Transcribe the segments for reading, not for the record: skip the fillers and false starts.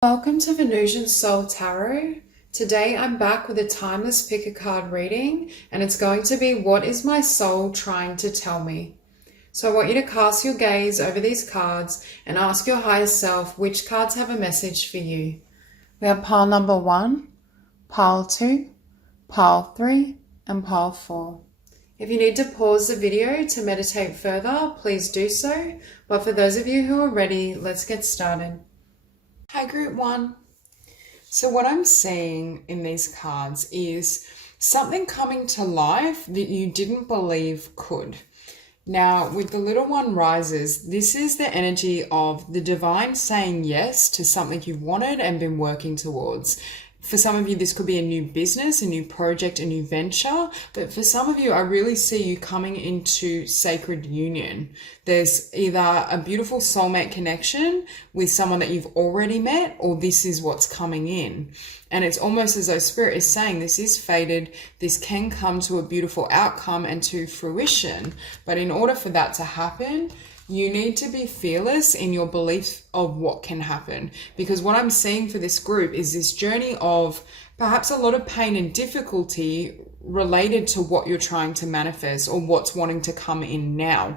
Welcome to Venusian Soul Tarot. Today I'm back with a timeless pick a card reading, and it's going to be what is my soul trying to tell me? So I want you to cast your gaze over these cards and ask your higher self which cards have a message for you. We have pile number 1, pile 2, pile 3, and pile 4. If you need to pause the video to meditate further, please do so. But for those of you who are ready, let's get started. Hi, Group 1. So what I'm seeing in these cards is something coming to life that you didn't believe could. Now, with the little one rises, this is the energy of the divine saying yes to something you've wanted and been working towards. For some of you, this could be a new business, a new project, a new venture. But for some of you, I really see you coming into sacred union. There's either a beautiful soulmate connection with someone that you've already met, or this is what's coming in. And it's almost as though Spirit is saying this is fated. This can come to a beautiful outcome and to fruition. But in order for that to happen, you need to be fearless in your belief of what can happen. Because what I'm seeing for this group is this journey of perhaps a lot of pain and difficulty related to what you're trying to manifest or what's wanting to come in now.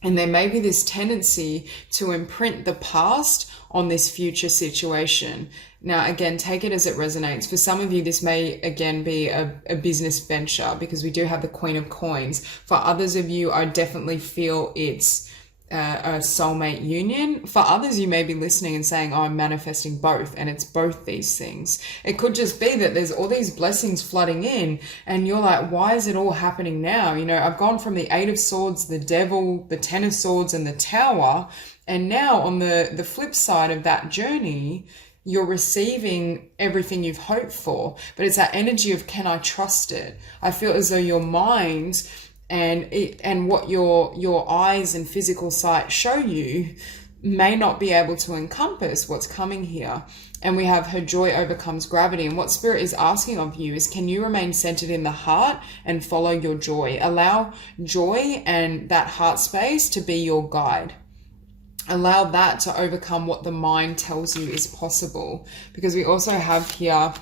And there may be this tendency to imprint the past on this future situation. Now, again, take it as it resonates. For some of you, this may, again, be a business venture because we do have the Queen of Coins. For others of you, I definitely feel it's a soulmate union. For others, you may be listening and saying, oh, I'm manifesting both, and it's both these things. It could just be that there's all these blessings flooding in and you're like, why is it all happening now? You know, I've gone from the Eight of Swords, the Devil, the Ten of Swords, and the Tower, and now on the flip side of that journey, you're receiving everything you've hoped for. But it's that energy of, can I trust it? I feel as though your mind and what your eyes and physical sight show you may not be able to encompass what's coming here. And we have her joy overcomes gravity. And what Spirit is asking of you is, can you remain centered in the heart and follow your joy? Allow joy and that heart space to be your guide. Allow that to overcome what the mind tells you is possible. Because we also have here,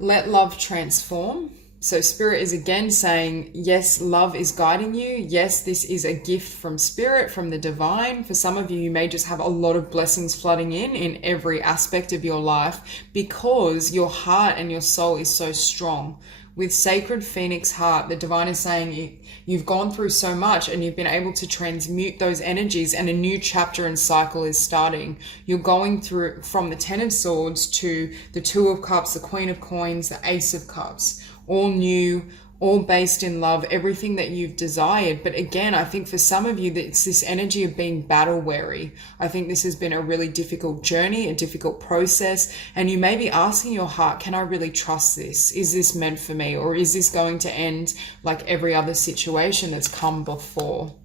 let love transform. So Spirit is again saying, yes, love is guiding you. Yes, this is a gift from Spirit, from the divine. For some of you, you may just have a lot of blessings flooding in every aspect of your life because your heart and your soul is so strong. With Sacred Phoenix Heart, the divine is saying you've gone through so much and you've been able to transmute those energies, and a new chapter and cycle is starting. You're going through from the Ten of Swords to the Two of Cups, the Queen of Coins, the Ace of Cups. All new, all based in love, everything that you've desired. But again, I think for some of you, it's this energy of being battle weary. I think this has been a really difficult journey, a difficult process. And you may be asking your heart, can I really trust this? Is this meant for me? Or is this going to end like every other situation that's come before?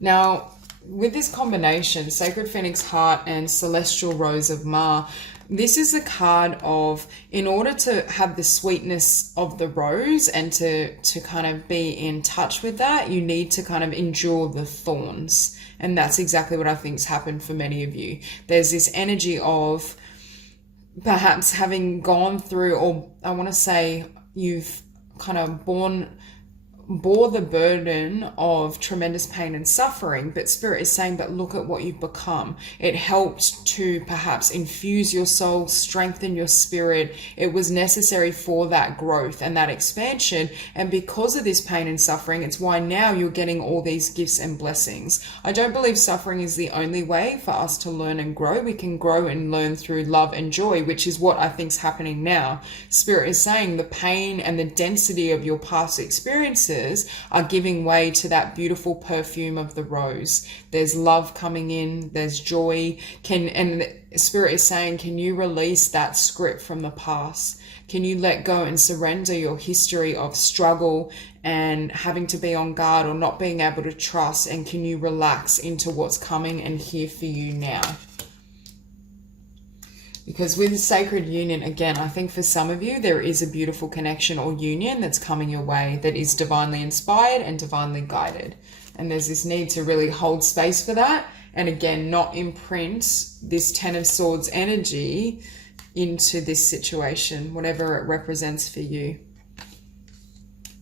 Now, with this combination, Sacred Phoenix Heart and Celestial Rose of Ma, this is a card of, in order to have the sweetness of the rose and to kind of be in touch with that, you need to kind of endure the thorns. And that's exactly what I think's happened for many of you. There's this energy of perhaps having gone through, or I want to say you've kind of bore the burden of tremendous pain and suffering, but Spirit is saying, but look at what you've become. It helped to perhaps infuse your soul, strengthen your spirit. It was necessary for that growth and that expansion. And because of this pain and suffering, it's why now you're getting all these gifts and blessings. I don't believe suffering is the only way for us to learn and grow. We can grow and learn through love and joy, which is what I think is happening now. Spirit is saying the pain and the density of your past experiences are giving way to that beautiful perfume of the rose. There's love coming in, there's joy. And the Spirit is saying, can you release that script from the past? Can you let go and surrender your history of struggle and having to be on guard or not being able to trust? And can you relax into what's coming and here for you now? Because with sacred union, again, I think for some of you, there is a beautiful connection or union that's coming your way that is divinely inspired and divinely guided. And there's this need to really hold space for that and again, not imprint this Ten of Swords energy into this situation, whatever it represents for you.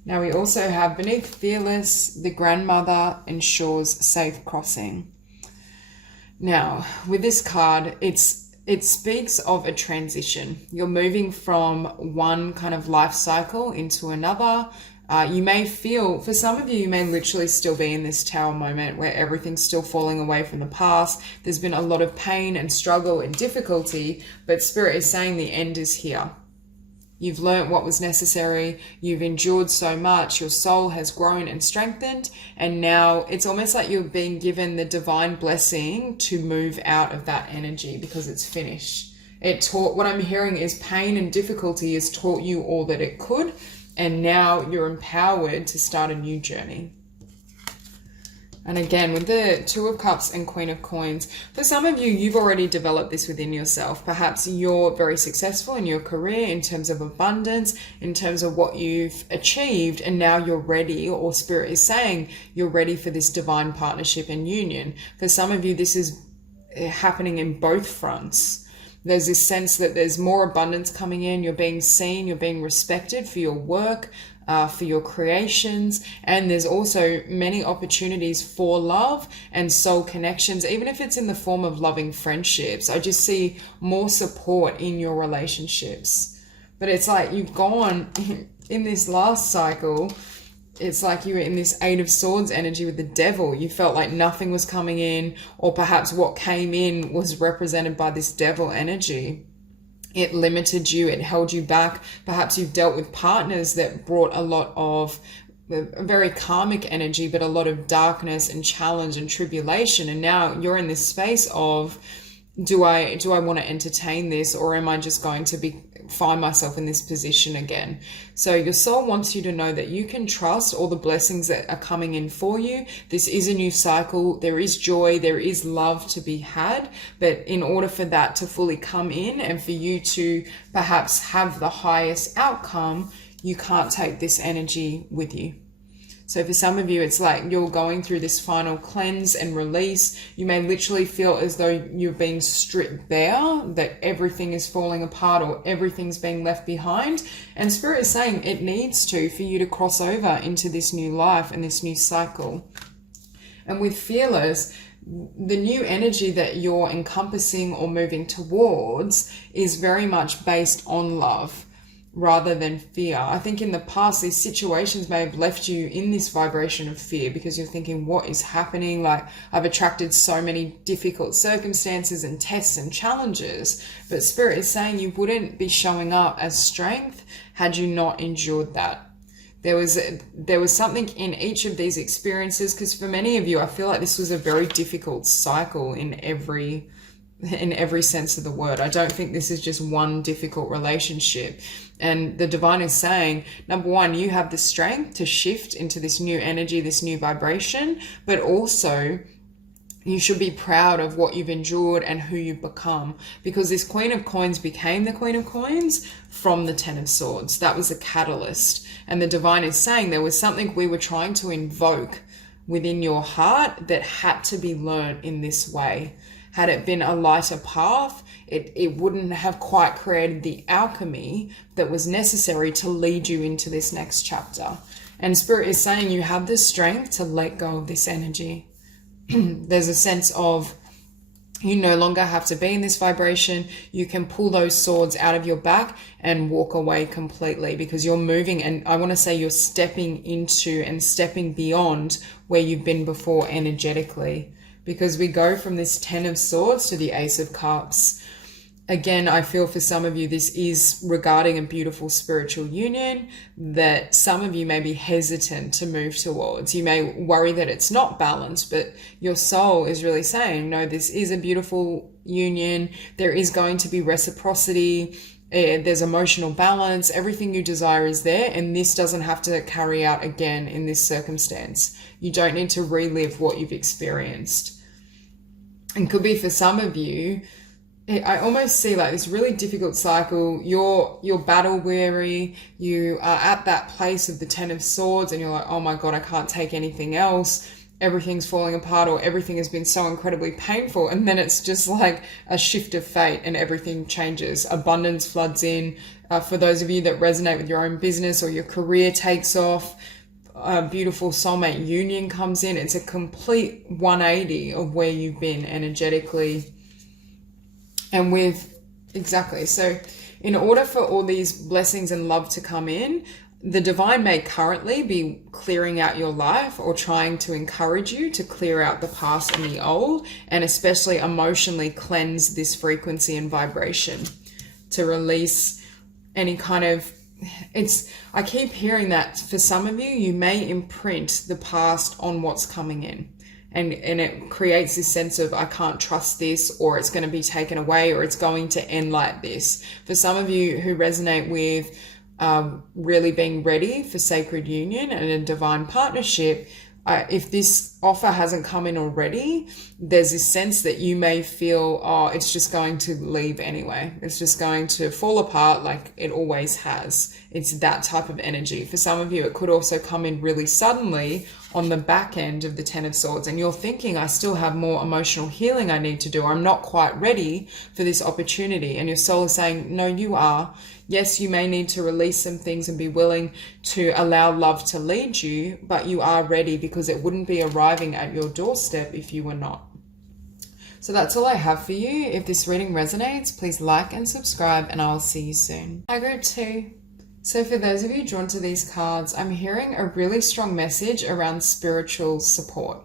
Now we also have beneath Fearless, the grandmother ensures safe crossing. Now with this card, it speaks of a transition. You're moving from one kind of life cycle into another. You may feel, for some of you, you may literally still be in this Tower moment where everything's still falling away from the past. There's been a lot of pain and struggle and difficulty, but Spirit is saying the end is here. You've learned what was necessary. You've endured so much. Your soul has grown and strengthened. And now it's almost like you're being given the divine blessing to move out of that energy because it's finished. What I'm hearing is pain and difficulty has taught you all that it could. And now you're empowered to start a new journey. And again, with the Two of Cups and Queen of Coins, for some of you, you've already developed this within yourself. Perhaps you're very successful in your career in terms of abundance, in terms of what you've achieved, and now you're ready, or Spirit is saying you're ready for this divine partnership and union. For some of you, this is happening in both fronts. There's this sense that there's more abundance coming in. You're being seen, you're being respected for your work, for your creations, and there's also many opportunities for love and soul connections, even if it's in the form of loving friendships. I just see more support in your relationships. But it's like you've gone in this last cycle, it's like you were in this Eight of Swords energy with the Devil. You felt like nothing was coming in, or perhaps what came in was represented by this Devil energy. It limited you, it held you back. Perhaps you've dealt with partners that brought a lot of a very karmic energy, but a lot of darkness and challenge and tribulation. And now you're in this space of, do I want to entertain this, or am I just going to find myself in this position again? So your soul wants you to know that you can trust all the blessings that are coming in for you. This is a new cycle. There is joy, there is love to be had, but in order for that to fully come in and for you to perhaps have the highest outcome, you can't take this energy with you. So for some of you, it's like you're going through this final cleanse and release. You may literally feel as though you're being stripped bare, that everything is falling apart or everything's being left behind. And Spirit is saying it needs to, for you to cross over into this new life and this new cycle. And with Fearless, the new energy that you're encompassing or moving towards is very much based on love rather than fear. I think in the past, these situations may have left you in this vibration of fear because you're thinking, what is happening? Like, I've attracted so many difficult circumstances and tests and challenges. But Spirit is saying you wouldn't be showing up as strength had you not endured that. There was something in each of these experiences, because for many of you, I feel like this was a very difficult cycle in every sense of the word. I don't think this is just one difficult relationship. And the divine is saying, number one, you have the strength to shift into this new energy, this new vibration, but also you should be proud of what you've endured and who you've become, because this Queen of Coins became the Queen of Coins from the Ten of Swords. That was a catalyst. And the divine is saying there was something we were trying to invoke within your heart that had to be learned in this way. Had it been a lighter path, it wouldn't have quite created the alchemy that was necessary to lead you into this next chapter. And Spirit is saying you have the strength to let go of this energy. There's a sense of you no longer have to be in this vibration. You can pull those swords out of your back and walk away completely, because you're moving, and I want to say you're stepping into and stepping beyond where you've been before energetically. Because we go from this Ten of Swords to the Ace of Cups. Again, I feel for some of you, this is regarding a beautiful spiritual union that some of you may be hesitant to move towards. You may worry that it's not balanced, but your soul is really saying, no, this is a beautiful union. There is going to be reciprocity. There's emotional balance. Everything you desire is there. And this doesn't have to carry out again in this circumstance. You don't need to relive what you've experienced. And could be for some of you, I almost see like this really difficult cycle. You're battle weary. You are at that place of the Ten of Swords and you're like, oh my God, I can't take anything else. everything's falling apart or everything has been so incredibly painful, and then it's just like a shift of fate and everything changes. Abundance floods in. For those of you that resonate with your own business or your career takes off, a beautiful soulmate union comes in. It's a complete 180 of where you've been energetically and with, exactly. So in order for all these blessings and love to come in, the divine may currently be clearing out your life or trying to encourage you to clear out the past and the old, and especially emotionally cleanse this frequency and vibration to release any kind of, I keep hearing that for some of you, you may imprint the past on what's coming in. And it creates this sense of, I can't trust this, or it's going to be taken away, or it's going to end like this. For some of you who resonate with really being ready for sacred union and a divine partnership, if this offer hasn't come in already, there's this sense that you may feel, oh, it's just going to leave anyway. It's just going to fall apart like it always has. It's that type of energy. For some of you, it could also come in really suddenly on the back end of the Ten of Swords, and you're thinking, I still have more emotional healing I need to do. I'm not quite ready for this opportunity. And your soul is saying, no, you are. Yes, you may need to release some things and be willing to allow love to lead you, but you are ready, because it wouldn't be arriving at your doorstep if you were not. So that's all I have for you. If this reading resonates, please like and subscribe, and I'll see you soon. Hi, group 2. So for those of you drawn to these cards, I'm hearing a really strong message around spiritual support.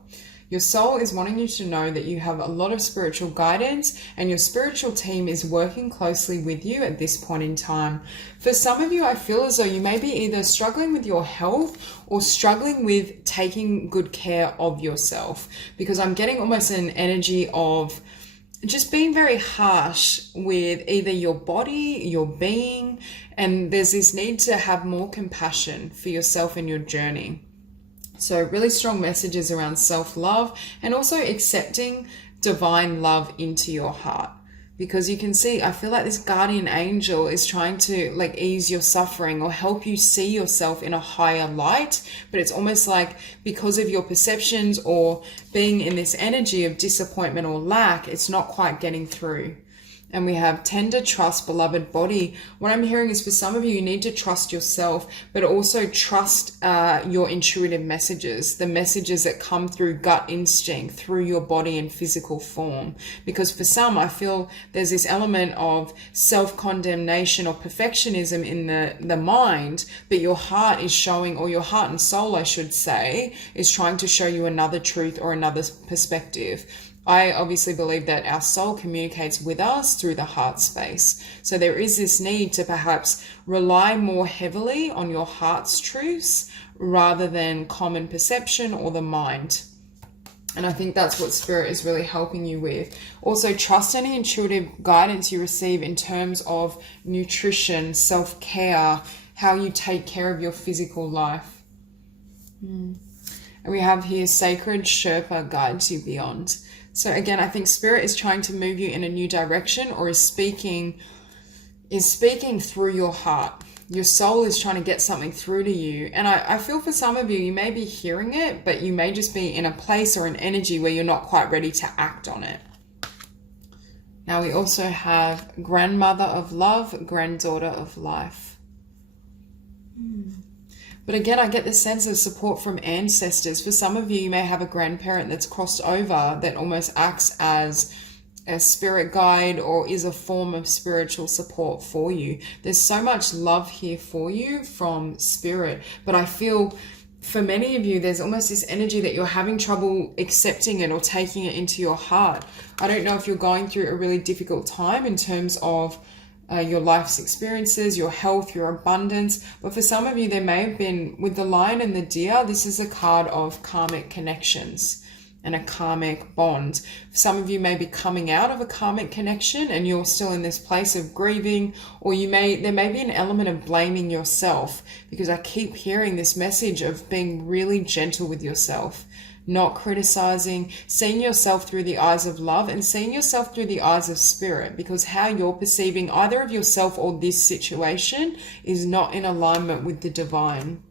Your soul is wanting you to know that you have a lot of spiritual guidance, and your spiritual team is working closely with you at this point in time. For some of you, I feel as though you may be either struggling with your health or struggling with taking good care of yourself, because I'm getting almost an energy of just being very harsh with either your body, your being, and there's this need to have more compassion for yourself and your journey. So really strong messages around self-love and also accepting divine love into your heart. Because you can see, I feel like this guardian angel is trying to like ease your suffering or help you see yourself in a higher light. But it's almost like because of your perceptions or being in this energy of disappointment or lack, it's not quite getting through. And we have tender trust, beloved body. What I'm hearing is for some of you, you need to trust yourself, but also trust your intuitive messages, the messages that come through gut instinct, through your body and physical form. Because for some, I feel there's this element of self-condemnation or perfectionism in the mind, but your heart is showing, or your heart and soul, I should say, is trying to show you another truth or another perspective. I obviously believe that our soul communicates with us through the heart space. So there is this need to perhaps rely more heavily on your heart's truths rather than common perception or the mind. And I think that's what Spirit is really helping you with. Also, trust any intuitive guidance you receive in terms of nutrition, self-care, how you take care of your physical life. And we have here Sacred Sherpa guides you beyond. So again, I think Spirit is trying to move you in a new direction, or is speaking through your heart. Your soul is trying to get something through to you. And I feel for some of you, you may be hearing it, but you may just be in a place or an energy where you're not quite ready to act on it. Now we also have Grandmother of Love, Granddaughter of Life. But again, I get the sense of support from ancestors. For some of you, you may have a grandparent that's crossed over that almost acts as a spirit guide or is a form of spiritual support for you. There's so much love here for you from Spirit. But I feel for many of you, there's almost this energy that you're having trouble accepting it or taking it into your heart. I don't know if you're going through a really difficult time in terms of your life's experiences, your health, your abundance. But for some of you, there may have been, with the lion and the deer, this is a card of karmic connections and a karmic bond. Some of you may be coming out of a karmic connection and you're still in this place of grieving, or there may be an element of blaming yourself, because I keep hearing this message of being really gentle with yourself. Not criticizing, seeing yourself through the eyes of love and seeing yourself through the eyes of Spirit, because how you're perceiving either of yourself or this situation is not in alignment with the divine.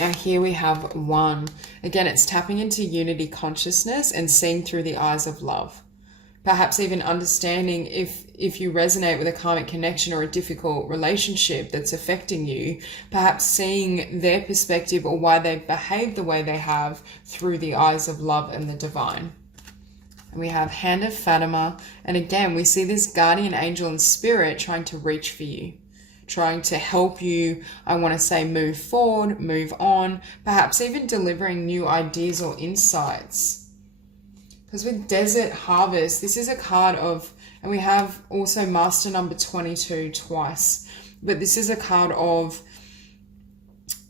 And here we have 1. Again, it's tapping into unity consciousness and seeing through the eyes of love. Perhaps even understanding if you resonate with a karmic connection or a difficult relationship that's affecting you, perhaps seeing their perspective or why they behave the way they have through the eyes of love and the divine. And we have Hand of Fatima. And again, we see this guardian angel and spirit trying to reach for you, trying to help you, I want to say, move forward, move on, perhaps even delivering new ideas or insights. Because with Desert Harvest, this is a card of, and we have also Master number 22 twice, but this is a card of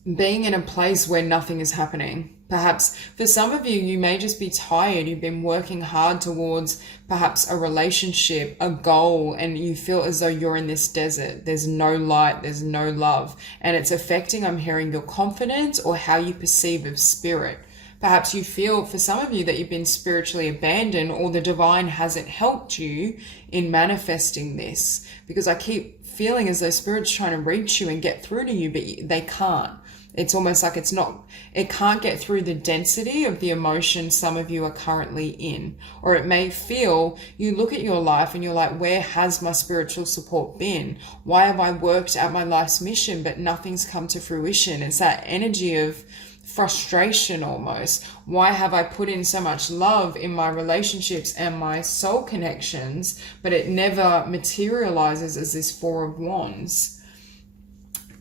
being in a place where nothing is happening. Perhaps for some of you, you may just be tired. You've been working hard towards perhaps a relationship, a goal, and you feel as though you're in this desert. There's no light, there's no love, and it's affecting, I'm hearing, your confidence or how you perceive of spirit. Perhaps you feel, for some of you, that you've been spiritually abandoned or the divine hasn't helped you in manifesting this. Because I keep feeling as though spirit's trying to reach you and get through to you, but they can't. It's almost like it can't get through the density of the emotion some of you are currently in. Or it may feel, you look at your life and you're like, where has my spiritual support been? Why have I worked at my life's mission, but nothing's come to fruition? It's that energy of frustration almost. Why have I put in so much love in my relationships and my soul connections, but it never materializes as this 4 of Wands?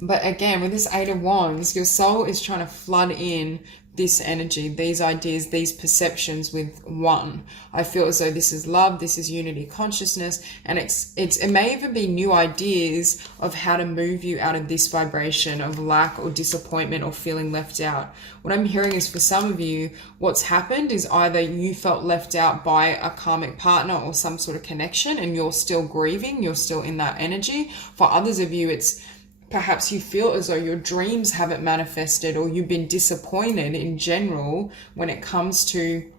But again, with this 8 of Wands, your soul is trying to flood in this energy, these ideas, these perceptions with 1. I feel as though this is love, this is unity consciousness, and it may even be new ideas of how to move you out of this vibration of lack or disappointment or feeling left out. What I'm hearing is, for some of you, what's happened is either you felt left out by a karmic partner or some sort of connection and you're still grieving, you're still in that energy. For others of you, it's perhaps you feel as though your dreams haven't manifested, or you've been disappointed in general when it comes to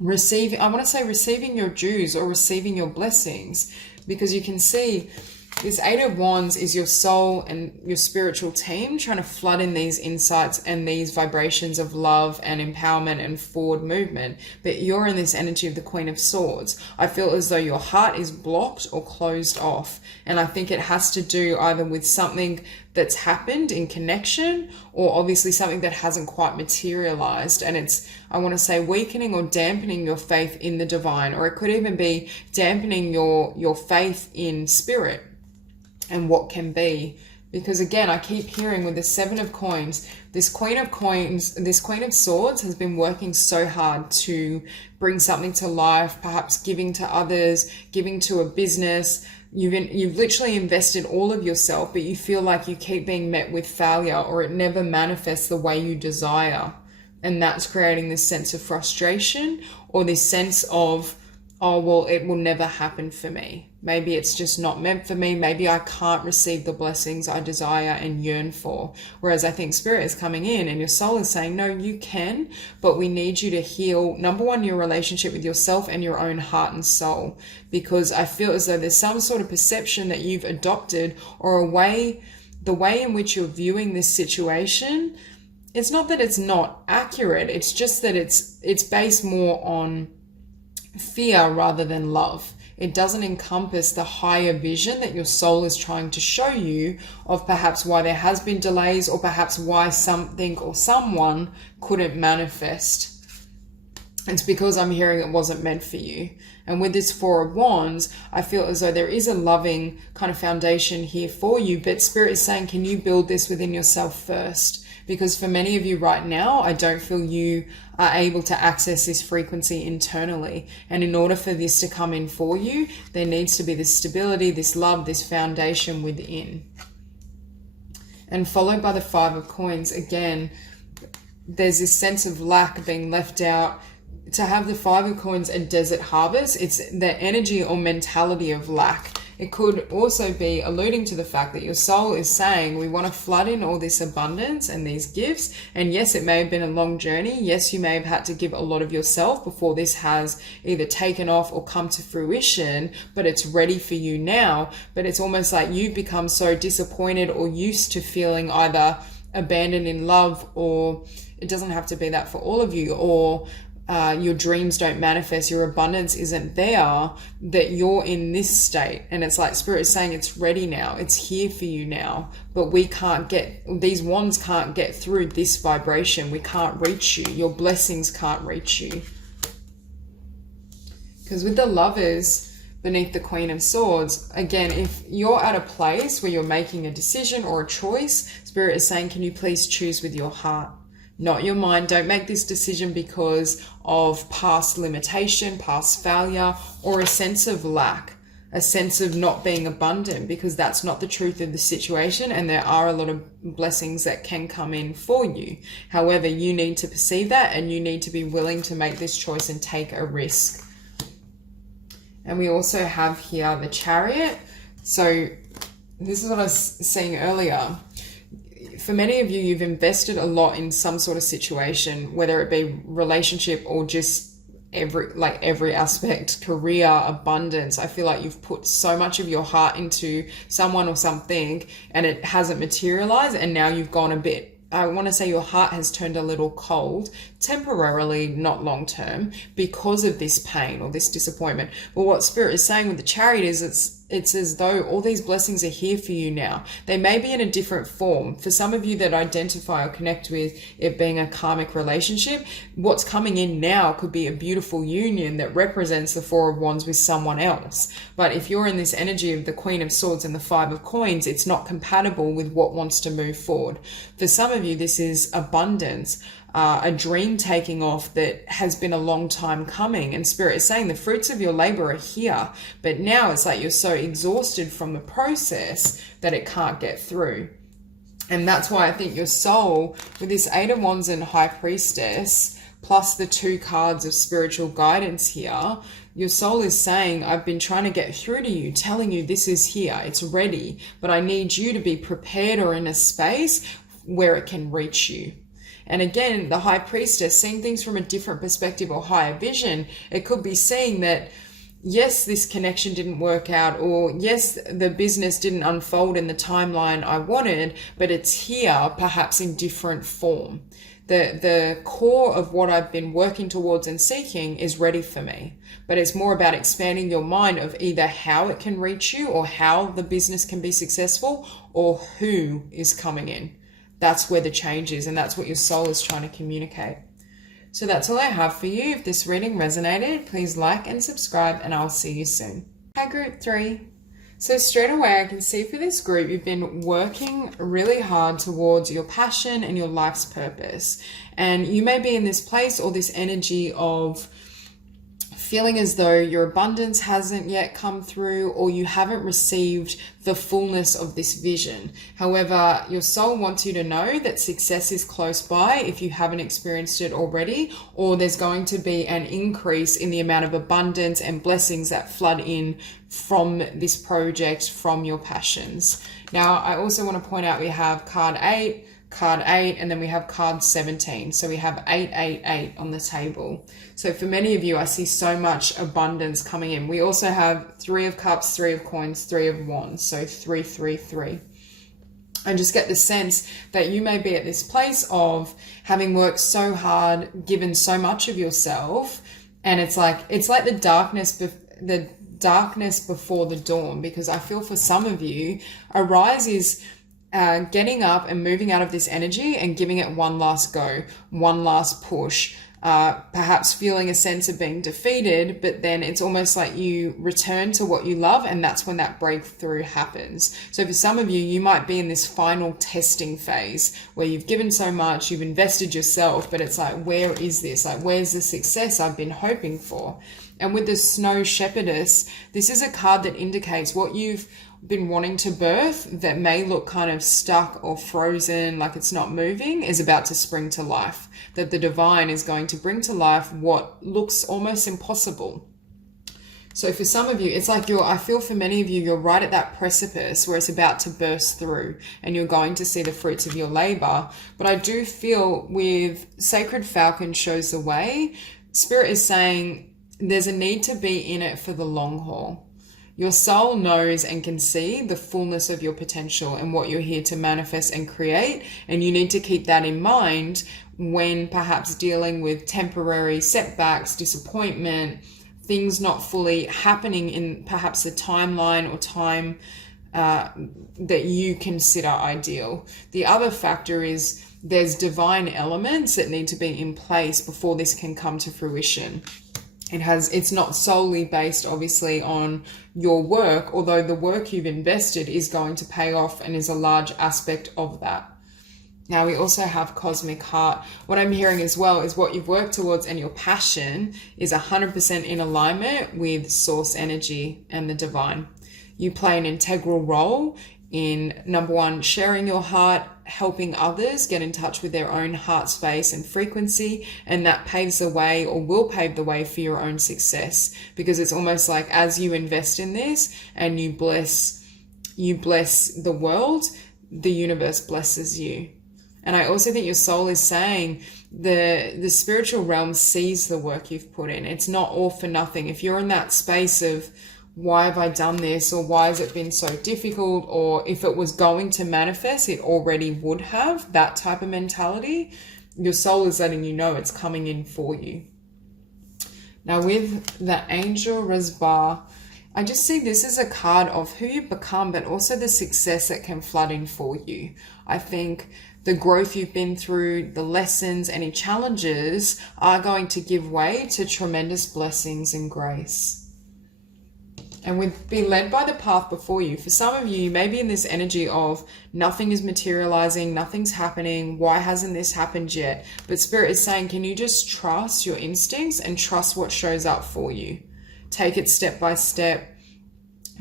receiving your dues or receiving your blessings. Because you can see this 8 of Wands is your soul and your spiritual team trying to flood in these insights and these vibrations of love and empowerment and forward movement. But you're in this energy of the Queen of Swords. I feel as though your heart is blocked or closed off. And I think it has to do either with something that's happened in connection, or obviously something that hasn't quite materialized. And it's, I want to say, weakening or dampening your faith in the divine, or it could even be dampening your faith in spirit and what can be. Because again, I keep hearing with the 7 of Coins, this Queen of Swords has been working so hard to bring something to life, perhaps giving to others, giving to a business. You've literally invested all of yourself, but you feel like you keep being met with failure, or it never manifests the way you desire. And that's creating this sense of frustration, or this sense of, oh, well, it will never happen for me. Maybe it's just not meant for me. Maybe I can't receive the blessings I desire and yearn for. Whereas I think Spirit is coming in and your soul is saying, no, you can, but we need you to heal, number 1, your relationship with yourself and your own heart and soul. Because I feel as though there's some sort of perception that you've adopted, or the way in which you're viewing this situation. It's not that it's not accurate. It's just that it's based more on fear rather than love. It doesn't encompass the higher vision that your soul is trying to show you of perhaps why there has been delays, or perhaps why something or someone couldn't manifest. It's because I'm hearing it wasn't meant for you. And with this 4 of Wands, I feel as though there is a loving kind of foundation here for you, but Spirit is saying, can you build this within yourself first? Because for many of you right now, I don't feel you are able to access this frequency internally. And in order for this to come in for you, there needs to be this stability, this love, this foundation within. And followed by the 5 of Coins, again, there's this sense of lack, being left out. To have the 5 of Coins and Desert Harvest, it's the energy or mentality of lack. It could also be alluding to the fact that your soul is saying, we want to flood in all this abundance and these gifts. And yes, it may have been a long journey. Yes, you may have had to give a lot of yourself before this has either taken off or come to fruition, but it's ready for you now. But it's almost like you've become so disappointed or used to feeling either abandoned in love, or it doesn't have to be that for all of you, or your dreams don't manifest, your abundance isn't there, that you're in this state. And it's like Spirit is saying it's ready now, it's here for you now, but we can't get, these wands can't get through this vibration. We can't reach you. Your blessings can't reach you. Because with the Lovers beneath the Queen of Swords, again, if you're at a place where you're making a decision or a choice, Spirit is saying, can you please choose with your heart, not your mind? Don't make this decision because of past limitation, past failure, or a sense of lack, a sense of not being abundant, because that's not the truth of the situation, and there are a lot of blessings that can come in for you. However, you need to perceive that, and you need to be willing to make this choice and take a risk. And we also have here the Chariot. So this is what I was saying earlier. For many of you, you've invested a lot in some sort of situation, whether it be relationship or just every aspect, career, abundance. I feel like you've put so much of your heart into someone or something and it hasn't materialized, and now you've gone a bit, I want to say your heart has turned a little cold, temporarily, not long term, because of this pain or this disappointment. But what Spirit is saying with the Chariot is it's as though all these blessings are here for you now. They may be in a different form. For some of you that identify or connect with it being a karmic relationship, what's coming in now could be a beautiful union that represents the Four of Wands with someone else. But if you're in this energy of the Queen of Swords and the Five of Coins, it's not compatible with what wants to move forward. For some of you, this is abundance, a dream taking off that has been a long time coming, and Spirit is saying the fruits of your labor are here, but now it's like you're so exhausted from the process that it can't get through. And that's why I think your soul, with this Eight of Wands and High Priestess, plus the two cards of spiritual guidance here, your soul is saying, I've been trying to get through to you, telling you this is here, it's ready, but I need you to be prepared or in a space where it can reach you. And again, the High Priestess, seeing things from a different perspective or higher vision, it could be seeing that, yes, this connection didn't work out, or yes, the business didn't unfold in the timeline I wanted, but it's here, perhaps in different form. The core of what I've been working towards and seeking is ready for me. But it's more about expanding your mind of either how it can reach you, or how the business can be successful, or who is coming in. That's where the change is, and that's what your soul is trying to communicate. So that's all I have for you. If this reading resonated, please like and subscribe, and I'll see you soon. Hi, Group 3. So straight away, I can see for this group, you've been working really hard towards your passion and your life's purpose. And you may be in this place or this energy of feeling as though your abundance hasn't yet come through, or you haven't received the fullness of this vision. However, your soul wants you to know that success is close by if you haven't experienced it already, or there's going to be an increase in the amount of abundance and blessings that flood in from this project, from your passions. Now, I also want to point out we have card 8, and then we have card 17. So we have 888 on the table. So for many of you, I see so much abundance coming in. We also have 3 of Cups, 3 of Coins, 3 of Wands. So 333. I just get the sense that you may be at this place of having worked so hard, given so much of yourself, and it's like the darkness before the dawn. Because I feel for some of you, a rise is getting up and moving out of this energy and giving it one last go, one last push, perhaps feeling a sense of being defeated, but then it's almost like you return to what you love, and that's when that breakthrough happens. So for some of you, you might be in this final testing phase where you've given so much, you've invested yourself, but it's like, where is this? Like, where's the success I've been hoping for? And with the Snow Shepherdess, this is a card that indicates what you've been wanting to birth that may look kind of stuck or frozen, like it's not moving, is about to spring to life. That the divine is going to bring to life what looks almost impossible. So for some of you, it's like I feel for many of you, you're right at that precipice where it's about to burst through and you're going to see the fruits of your labor. But I do feel with Sacred Falcon shows the way, Spirit is saying there's a need to be in it for the long haul. Your soul knows and can see the fullness of your potential and what you're here to manifest and create. And you need to keep that in mind when perhaps dealing with temporary setbacks, disappointment, things not fully happening in perhaps a timeline or time that you consider ideal. The other factor is there's divine elements that need to be in place before this can come to fruition. It's not solely based obviously on your work, although the work you've invested is going to pay off and is a large aspect of that. Now we also have cosmic heart. What I'm hearing as well is what you've worked towards and your passion is 100% in alignment with source energy and the divine. You play an integral role in, number one, sharing your heart, helping others get in touch with their own heart space and frequency, and that paves the way or will pave the way for your own success, because it's almost like as you invest in this and you bless the world, the universe blesses you. And I also think your soul is saying the spiritual realm sees the work you've put in. It's not all for nothing. If you're in that space of why have I done this, or why has it been so difficult, or if it was going to manifest, it already would have, that type of mentality, your soul is letting you know it's coming in for you. Now with the Angel Razbar, I just see this as a card of who you've become, but also the success that can flood in for you. I think the growth you've been through, the lessons, any challenges are going to give way to tremendous blessings and grace. And we've been led by the path before you. For some of you, maybe in this energy of nothing is materializing, nothing's happening, why hasn't this happened yet? But Spirit is saying, can you just trust your instincts and trust what shows up for you? Take it step by step.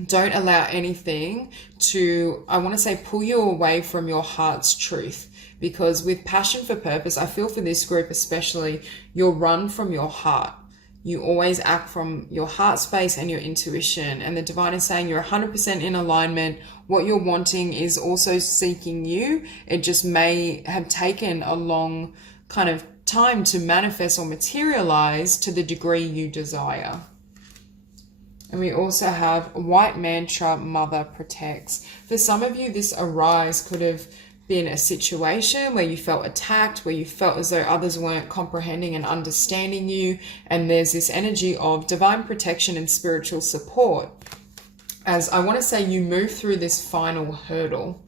Don't allow anything to, I want to say, pull you away from your heart's truth. Because with passion for purpose, I feel for this group especially, you'll run from your heart. You always act from your heart space and your intuition. And the divine is saying you're 100% in alignment. What you're wanting is also seeking you. It just may have taken a long kind of time to manifest or materialize to the degree you desire. And we also have White Mantra, Mother Protects. For some of you, this arise could have been a situation where you felt attacked, where you felt as though others weren't comprehending and understanding you. And there's this energy of divine protection and spiritual support. As I want to say, you move through this final hurdle.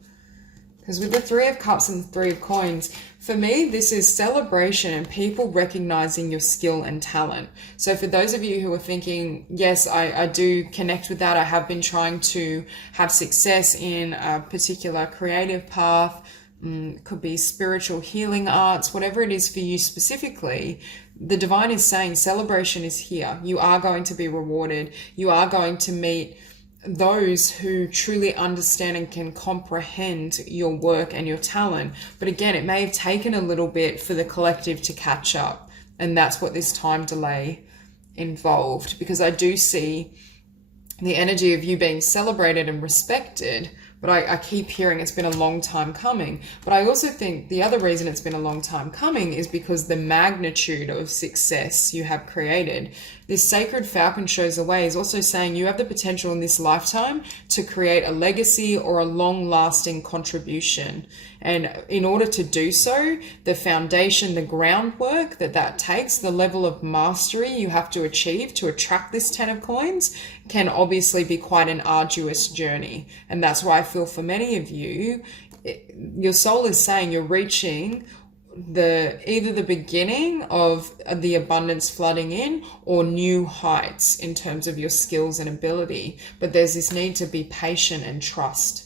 Because with the Three of Cups and the Three of Coins, for me, this is celebration and people recognizing your skill and talent. So for those of you who are thinking, yes, I do connect with that. I have been trying to have success in a particular creative path. Could be spiritual healing arts, whatever it is for you specifically. The divine is saying celebration is here. You are going to be rewarded. You are going to meet those who truly understand and can comprehend your work and your talent. But again, it may have taken a little bit for the collective to catch up. And that's what this time delay involved. Because I do see the energy of you being celebrated and respected. But I keep hearing it's been a long time coming. But I also think the other reason it's been a long time coming is because the magnitude of success you have created. This Sacred Falcon shows the way is also saying you have the potential in this lifetime to create a legacy or a long-lasting contribution. And in order to do so, the foundation, the groundwork that takes, the level of mastery you have to achieve to attract this 10 of Coins can obviously be quite an arduous journey. And that's why I feel for many of you, your soul is saying you're reaching either the beginning of the abundance flooding in or new heights in terms of your skills and ability. But there's this need to be patient and trust.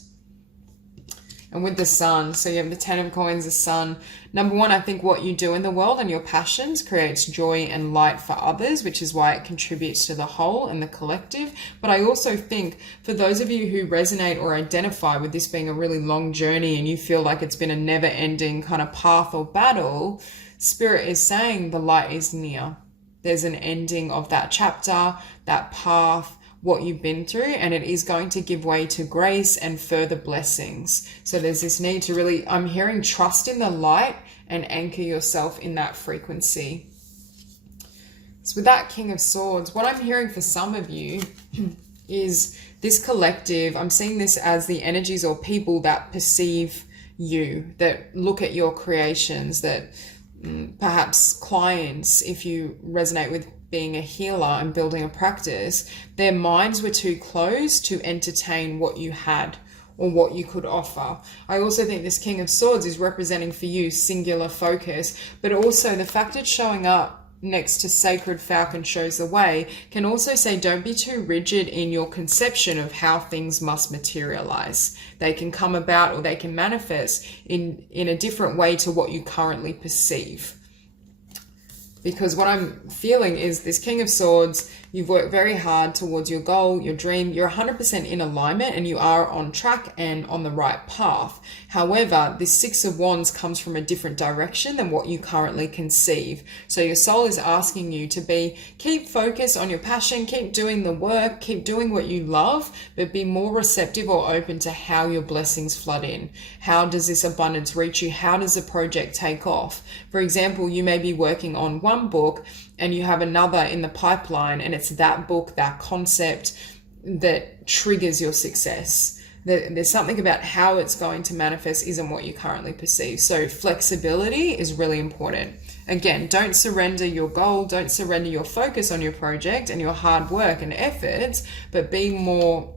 And with the Sun, so you have the 10 of Coins, the Sun. Number one, I think what you do in the world and your passions creates joy and light for others, which is why it contributes to the whole and the collective. But I also think for those of you who resonate or identify with this being a really long journey and you feel like it's been a never-ending kind of path or battle, Spirit is saying the light is near. There's an ending of that chapter, that path, what you've been through, and it is going to give way to grace and further blessings. So there's this need to really, I'm hearing, trust in the light and anchor yourself in that frequency. So with that King of Swords, what I'm hearing for some of you is this collective, I'm seeing this as the energies or people that perceive you, that look at your creations, that perhaps clients, if you resonate with being a healer and building a practice, their minds were too closed to entertain what you had or what you could offer. I also think this King of Swords is representing for you singular focus, but also the fact it's showing up next to Sacred Falcon shows the way can also say don't be too rigid in your conception of how things must materialize. They can come about or they can manifest in a different way to what you currently perceive. Because what I'm feeling is this King of Swords, you've worked very hard towards your goal, your dream, you're 100% in alignment and you are on track and on the right path. However, this Six of Wands comes from a different direction than what you currently conceive. So your soul is asking you to keep focused on your passion, keep doing the work, keep doing what you love, but be more receptive or open to how your blessings flood in. How does this abundance reach you? How does a project take off? For example, you may be working on one book and you have another in the pipeline, and it's that book, that concept that triggers your success. There's something about how it's going to manifest isn't what you currently perceive. So flexibility is really important. Again, don't surrender your goal, don't surrender your focus on your project and your hard work and efforts, but be more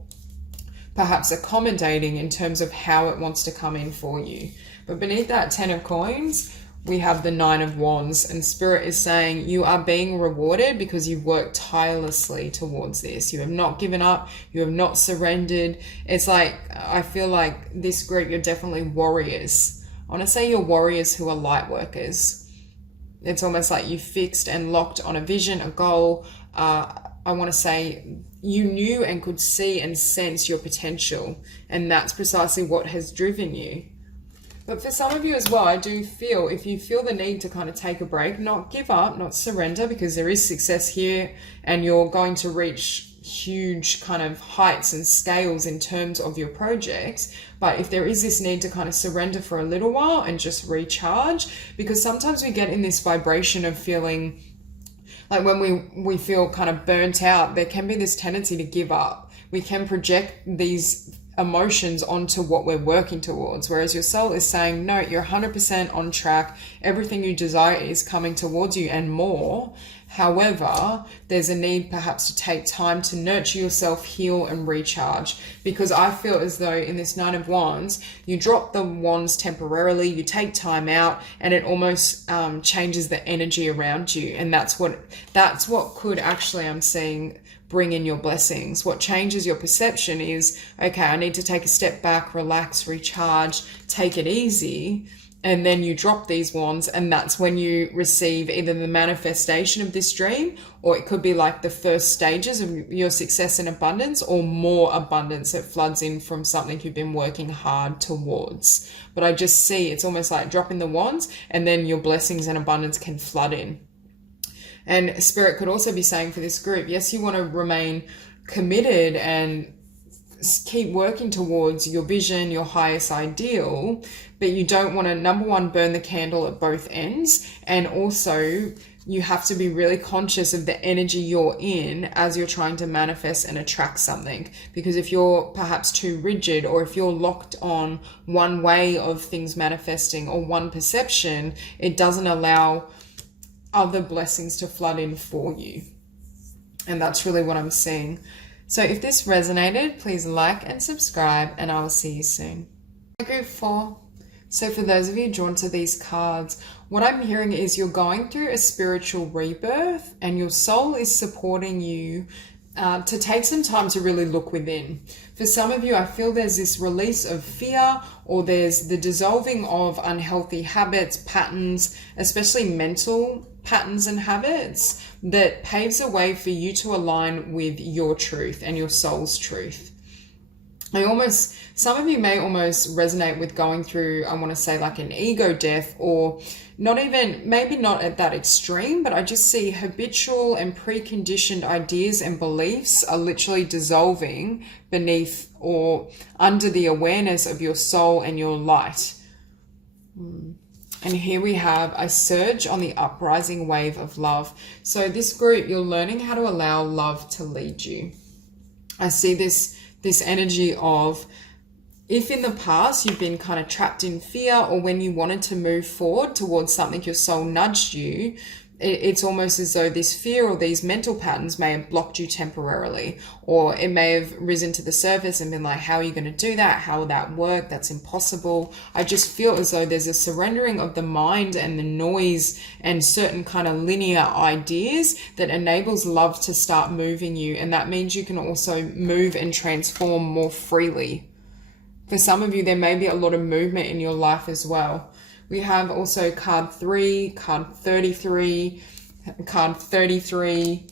perhaps accommodating in terms of how it wants to come in for you. But beneath that 10 of coins, we have the 9 of Wands, and Spirit is saying you are being rewarded because you've worked tirelessly towards this. You have not given up. You have not surrendered. It's like, I feel like this group, you're definitely warriors. I want to say you're warriors who are light workers. It's almost like you fixed and locked on a vision, a goal. I want to say you knew and could see and sense your potential, and that's precisely what has driven you. But for some of you as well, I do feel if you feel the need to kind of take a break, not give up, not surrender, because there is success here and you're going to reach huge kind of heights and scales in terms of your projects. But if there is this need to kind of surrender for a little while and just recharge, because sometimes we get in this vibration of feeling like when we feel kind of burnt out, there can be this tendency to give up. We can project these emotions onto what we're working towards, whereas your soul is saying no, you're 100% on track, everything you desire is coming towards you and more. However, there's a need perhaps to take time to nurture yourself, heal and recharge, because I feel as though in this 9 of Wands you drop the wands temporarily, you take time out, and it almost changes the energy around you, and that's what could actually, I'm seeing, bring in your blessings. What changes your perception is, okay, I need to take a step back, relax, recharge, take it easy, and then you drop these wands, and that's when you receive either the manifestation of this dream, or it could be like the first stages of your success and abundance, or more abundance that floods in from something you've been working hard towards. But I just see it's almost like dropping the wands, and then your blessings and abundance can flood in. And Spirit could also be saying for this group, yes, you want to remain committed and keep working towards your vision, your highest ideal, but you don't want to, number one, burn the candle at both ends. And also you have to be really conscious of the energy you're in as you're trying to manifest and attract something. Because if you're perhaps too rigid, or if you're locked on one way of things manifesting or one perception, it doesn't allow other blessings to flood in for you. And that's really what I'm seeing. So if this resonated, please like and subscribe, and I will see you soon. Group 4. So for those of you drawn to these cards, what I'm hearing is you're going through a spiritual rebirth, and your soul is supporting you to take some time to really look within. For some of you, I feel there's this release of fear, or there's the dissolving of unhealthy habits, patterns, especially mental patterns and habits, that paves a way for you to align with your truth and your soul's truth. Some of you may almost resonate with going through, I want to say, like an ego death, or not even, maybe not at that extreme, but I just see habitual and preconditioned ideas and beliefs are literally dissolving beneath or under the awareness of your soul and your light. And here we have a surge on the uprising wave of love. So this group, you're learning how to allow love to lead you. I see this this energy of, if in the past you've been kind of trapped in fear, or when you wanted to move forward towards something, your soul nudged you, it's almost as though this fear or these mental patterns may have blocked you temporarily, or it may have risen to the surface and been like, how are you going to do that? How will that work? That's impossible. I just feel as though there's a surrendering of the mind and the noise and certain kind of linear ideas that enables love to start moving you. And that means you can also move and transform more freely. For some of you, there may be a lot of movement in your life as well. We have also card 3, card 33, card 33.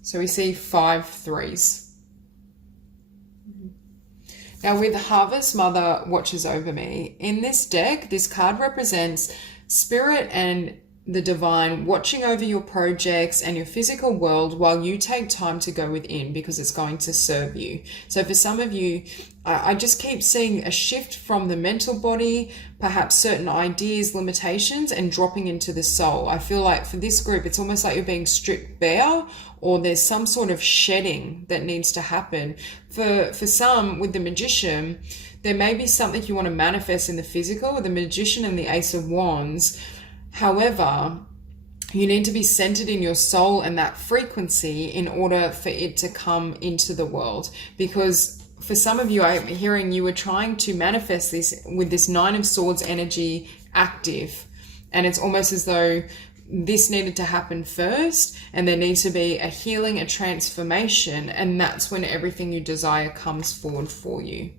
So we see 5 3s. Now with Harvest Mother watches over me, in this deck, this card represents spirit and the divine watching over your projects and your physical world while you take time to go within, because it's going to serve you. So for some of you, I just keep seeing a shift from the mental body, perhaps certain ideas, limitations, and dropping into the soul. I feel like for this group, it's almost like you're being stripped bare, or there's some sort of shedding that needs to happen. For some, with the Magician, there may be something you want to manifest in the physical with the Magician and the Ace of Wands. However, you need to be centered in your soul and that frequency in order for it to come into the world. Because for some of you, I'm hearing you were trying to manifest this with this 9 of Swords energy active. And it's almost as though this needed to happen first, and there needs to be a healing, a transformation. And that's when everything you desire comes forward for you.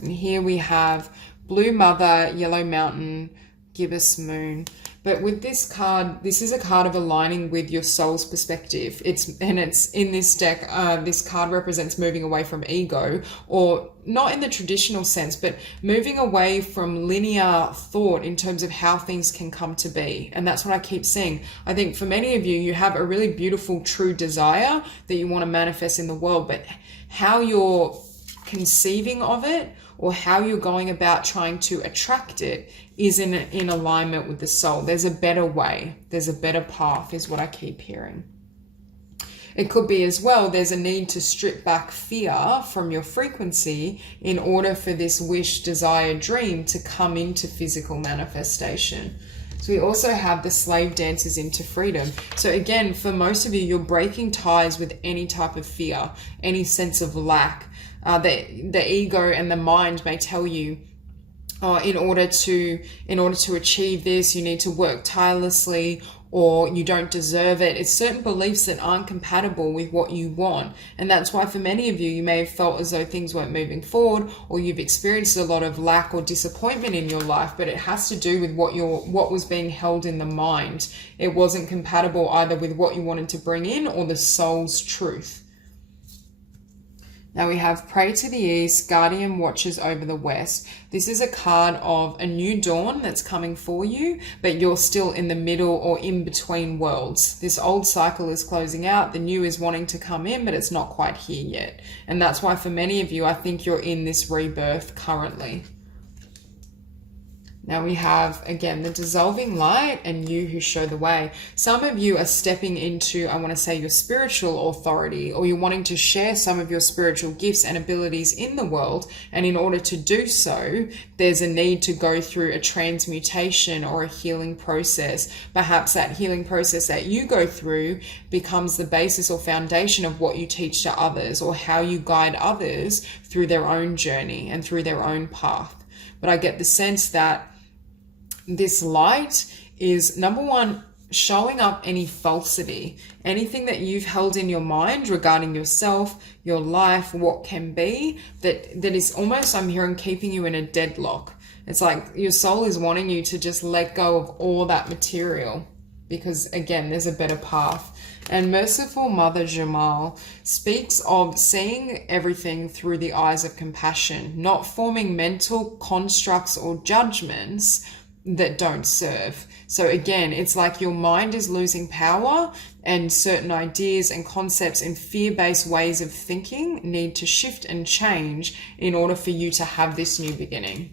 And here we have Blue Mother, Yellow Mountain, Gibbous Moon. But with this card, this is a card of aligning with your soul's perspective. It's in this deck, this card represents moving away from ego, or not in the traditional sense, but moving away from linear thought in terms of how things can come to be. And that's what I keep seeing. I think for many of you, you have a really beautiful, true desire that you want to manifest in the world, but how you're conceiving of it, or how you're going about trying to attract it, is in alignment with the soul. There's a better way. There's a better path, is what I keep hearing. It could be as well, there's a need to strip back fear from your frequency in order for this wish, desire, dream to come into physical manifestation. So we also have the Slave Dancers into Freedom. So again, for most of you, you're breaking ties with any type of fear, any sense of lack. The ego and the mind may tell you, in order to achieve this, you need to work tirelessly, or you don't deserve it. It's certain beliefs that aren't compatible with what you want. And that's why for many of you, you may have felt as though things weren't moving forward, or you've experienced a lot of lack or disappointment in your life, but it has to do with what was being held in the mind. It wasn't compatible either with what you wanted to bring in or the soul's truth. Now we have Pray to the East, Guardian watches over the West. This is a card of a new dawn that's coming for you, but you're still in the middle or in between worlds. This old cycle is closing out, the new is wanting to come in, but it's not quite here yet. And that's why for many of you, I think you're in this rebirth currently. Now we have, again, the dissolving light and you who show the way. Some of you are stepping into, I want to say, your spiritual authority, or you're wanting to share some of your spiritual gifts and abilities in the world. And in order to do so, there's a need to go through a transmutation or a healing process. Perhaps that healing process that you go through becomes the basis or foundation of what you teach to others, or how you guide others through their own journey and through their own path. But I get the sense that this light is, number one, showing up any falsity, anything that you've held in your mind regarding yourself, your life, what can be, that is almost, I'm hearing, keeping you in a deadlock. It's like your soul is wanting you to just let go of all that material, because again, there's a better path. And Merciful Mother Jamal speaks of seeing everything through the eyes of compassion, not forming mental constructs or judgments that don't serve. So again, it's like your mind is losing power, and certain ideas and concepts and fear-based ways of thinking need to shift and change in order for you to have this new beginning.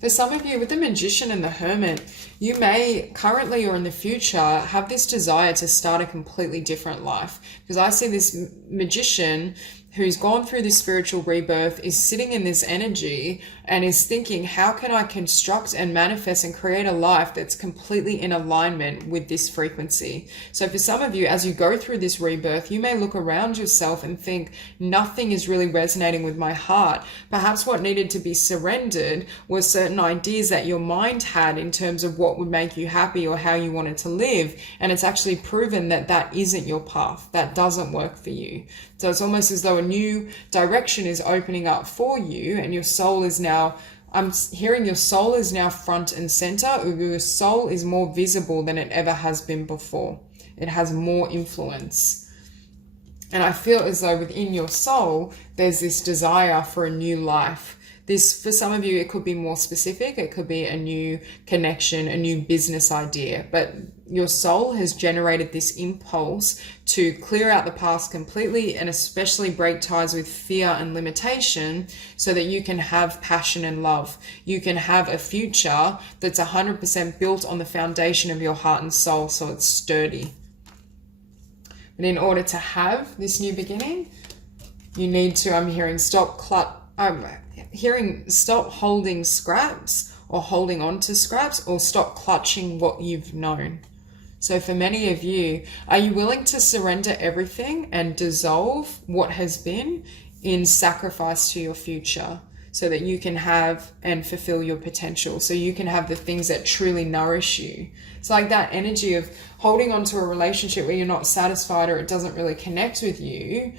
For some of you with the Magician and the Hermit, you may currently or in the future have this desire to start a completely different life. Because I see this Magician who's gone through this spiritual rebirth is sitting in this energy and is thinking, how can I construct and manifest and create a life that's completely in alignment with this frequency? So for some of you, as you go through this rebirth, you may look around yourself and think, nothing is really resonating with my heart. Perhaps what needed to be surrendered were certain ideas that your mind had in terms of what would make you happy or how you wanted to live. And it's actually proven that that isn't your path. That doesn't work for you. So it's almost as though a new direction is opening up for you, and your soul is now, I'm hearing your soul is now front and center, or your soul is more visible than it ever has been before. It has more influence. And I feel as though within your soul, there's this desire for a new life. This, for some of you, it could be more specific. It could be a new connection, a new business idea. But your soul has generated this impulse to clear out the past completely and especially break ties with fear and limitation so that you can have passion and love. You can have a future that's 100% built on the foundation of your heart and soul, so it's sturdy. But in order to have this new beginning, you need to, I'm hearing, stop holding scraps or holding on to scraps, or stop clutching what you've known. So for many of you, are you willing to surrender everything and dissolve what has been in sacrifice to your future so that you can have and fulfill your potential, so you can have the things that truly nourish you? It's like that energy of holding on to a relationship where you're not satisfied or it doesn't really connect with you,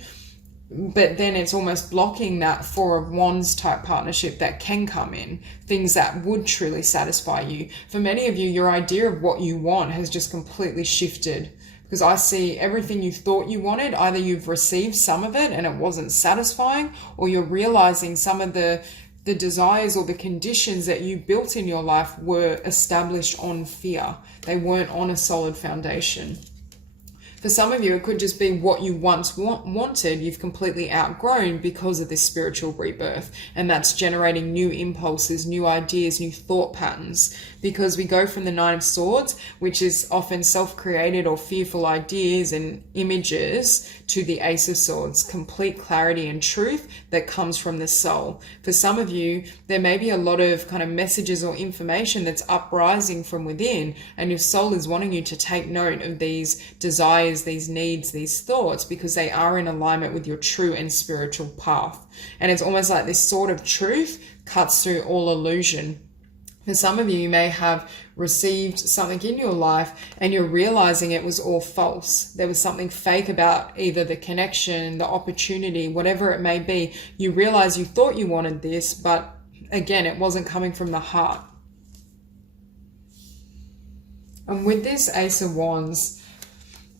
but then it's almost blocking that Four of Wands type partnership that can come in, things that would truly satisfy you. For many of you, your idea of what you want has just completely shifted, because I see everything you thought you wanted, either you've received some of it and it wasn't satisfying, or you're realizing some of the desires or the conditions that you built in your life were established on fear. They weren't on a solid foundation. For some of you, it could just be what you once wanted, you've completely outgrown because of this spiritual rebirth. And that's generating new impulses, new ideas, new thought patterns. Because we go from the Nine of Swords, which is often self-created or fearful ideas and images, to the Ace of Swords, complete clarity and truth that comes from the soul. For some of you, there may be a lot of kind of messages or information that's uprising from within, and your soul is wanting you to take note of these desires, these needs, these thoughts, because they are in alignment with your true and spiritual path. And it's almost like this sword of truth cuts through all illusion. For some of you, you may have received something in your life and you're realizing it was all false. There was something fake about either the connection, the opportunity, whatever it may be. You realize you thought you wanted this, but again, it wasn't coming from the heart. And with this Ace of Wands,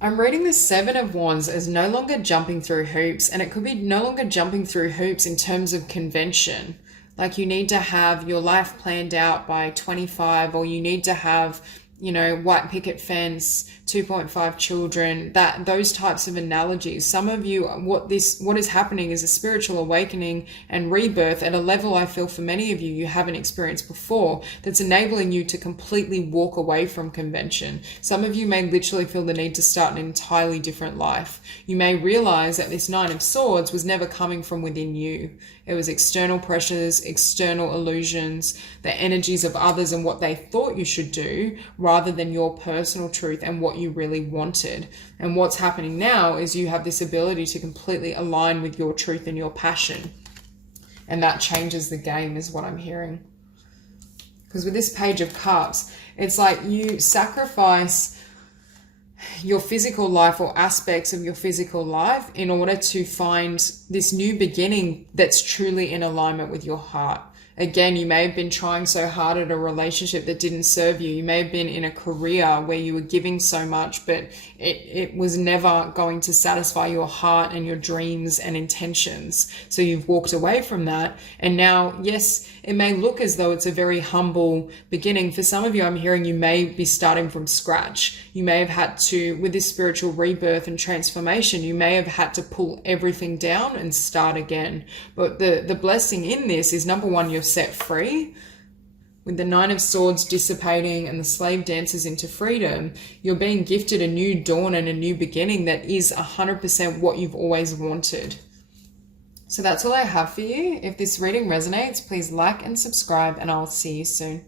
I'm reading the Seven of Wands as no longer jumping through hoops, and it could be no longer jumping through hoops in terms of convention. Like you need to have your life planned out by 25, or you need to have, white picket fence, 2.5 children, those types of analogies. Some of you, what is happening is a spiritual awakening and rebirth at a level I feel for many of you, you haven't experienced before, that's enabling you to completely walk away from convention. Some of you may literally feel the need to start an entirely different life. You may realize that this Nine of Swords was never coming from within you. It was external pressures, external illusions, the energies of others and what they thought you should do, rather than your personal truth and what you really wanted. And what's happening now is you have this ability to completely align with your truth and your passion. And that changes the game, is what I'm hearing. Because with this Page of Cups, it's like you sacrifice your physical life or aspects of your physical life in order to find this new beginning that's truly in alignment with your heart. Again, you may have been trying so hard at a relationship that didn't serve you. You may have been in a career where you were giving so much, but it was never going to satisfy your heart and your dreams and intentions. So you've walked away from that. And now, yes, it may look as though it's a very humble beginning. For some of you, I'm hearing you may be starting from scratch. You may have had to, with this spiritual rebirth and transformation, you may have had to pull everything down and start again. But the blessing in this is, number one, you're set free. With the Nine of Swords dissipating and the slave dances into freedom, you're being gifted a new dawn and a new beginning that is 100% what you've always wanted. So that's all I have for you. If this reading resonates, please like and subscribe, and I'll see you soon.